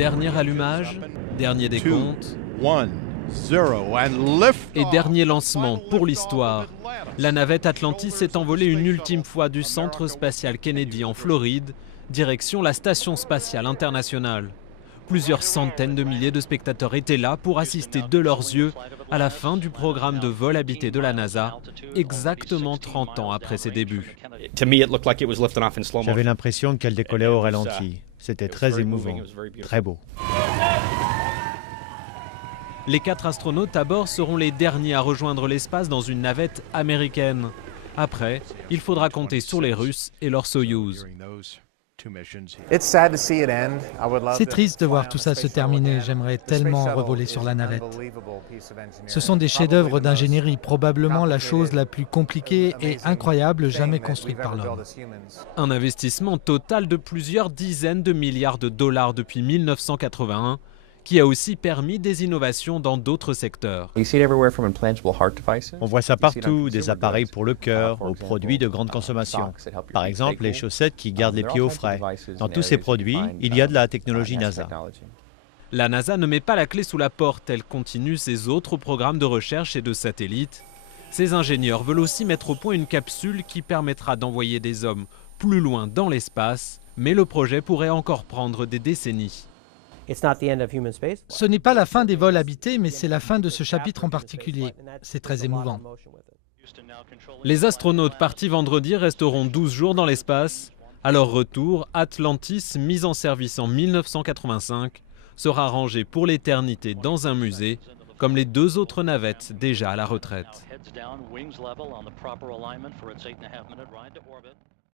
Dernier allumage, dernier décompte 1, 0, and lift et dernier lancement pour l'histoire. La navette Atlantis s'est envolée une ultime fois du centre spatial Kennedy en Floride, direction la Station spatiale internationale. Plusieurs centaines de milliers de spectateurs étaient là pour assister de leurs yeux à la fin du programme de vol habité de la NASA, exactement 30 ans après ses débuts. J'avais l'impression qu'elle décollait au ralenti. C'était très émouvant, très beau. Les 4 astronautes à bord seront les derniers à rejoindre l'espace dans une navette américaine. Après, il faudra compter sur les Russes et leur Soyouz. C'est triste de voir tout ça se terminer. J'aimerais tellement revoler sur la navette. Ce sont des chefs-d'œuvre d'ingénierie, probablement la chose la plus compliquée et incroyable jamais construite par l'homme. Un investissement total de plusieurs dizaines de milliards de dollars depuis 1981, qui a aussi permis des innovations dans d'autres secteurs. On voit ça partout, des appareils pour le cœur, aux produits de grande consommation. Par exemple, les chaussettes qui gardent les pieds au frais. Dans tous ces produits, il y a de la technologie NASA. La NASA ne met pas la clé sous la porte, elle continue ses autres programmes de recherche et de satellites. Ses ingénieurs veulent aussi mettre au point une capsule qui permettra d'envoyer des hommes plus loin dans l'espace, mais le projet pourrait encore prendre des décennies. Ce n'est pas la fin des vols habités, mais c'est la fin de ce chapitre en particulier. C'est très émouvant. Les astronautes partis vendredi resteront 12 jours dans l'espace. À leur retour, Atlantis, mise en service en 1985, sera rangée pour l'éternité dans un musée, comme les 2 autres navettes déjà à la retraite.